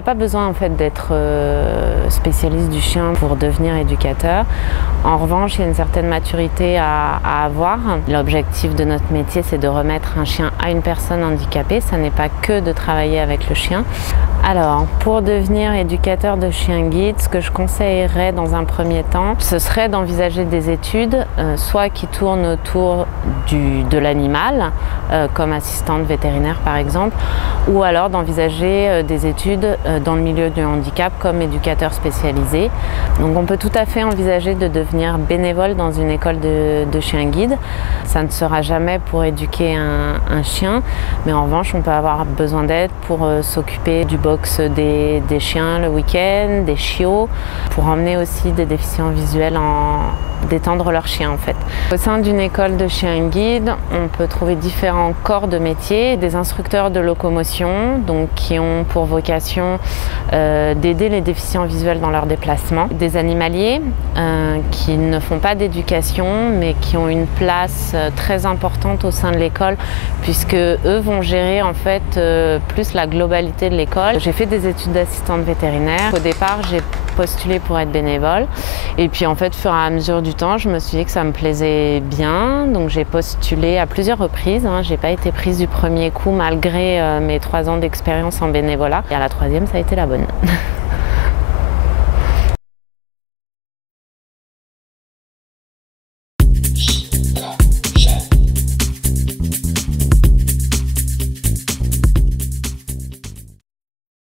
a pas besoin en fait d'être spécialiste du chien pour devenir éducateur. En revanche, il y a une certaine maturité à avoir. L'objectif de notre métier, c'est de remettre un chien à une personne handicapée. Ça n'est pas que de travailler avec le chien. Alors, pour devenir éducateur de chien guide, ce que je conseillerais dans un premier temps, ce serait d'envisager des études, soit qui tournent autour de l'animal, comme assistante vétérinaire par exemple, ou alors d'envisager des études dans le milieu du handicap comme éducateur spécialisé. Donc on peut tout à fait envisager de devenir bénévole dans une école de chien guide. Ça ne sera jamais pour éduquer un chien, mais en revanche on peut avoir besoin d'aide pour s'occuper du box des chiens le week-end, des chiots, pour emmener aussi des déficients visuels détendre leur chien en fait. Au sein d'une école de chien guide, on peut trouver différents corps de métier, des instructeurs de locomotion donc qui ont pour vocation d'aider les déficients visuels dans leurs déplacements, des animaliers qui ne font pas d'éducation mais qui ont une place très importante au sein de l'école puisque eux vont gérer en fait plus la globalité de l'école. J'ai fait des études d'assistante vétérinaire. Au départ, j'ai postulé pour être bénévole et puis en fait, au fur et à mesure du temps, je me suis dit que ça me plaisait bien, donc j'ai postulé à plusieurs reprises. J'ai pas été prise du premier coup malgré mes 3 ans d'expérience en bénévolat et à la 3e, ça a été la bonne.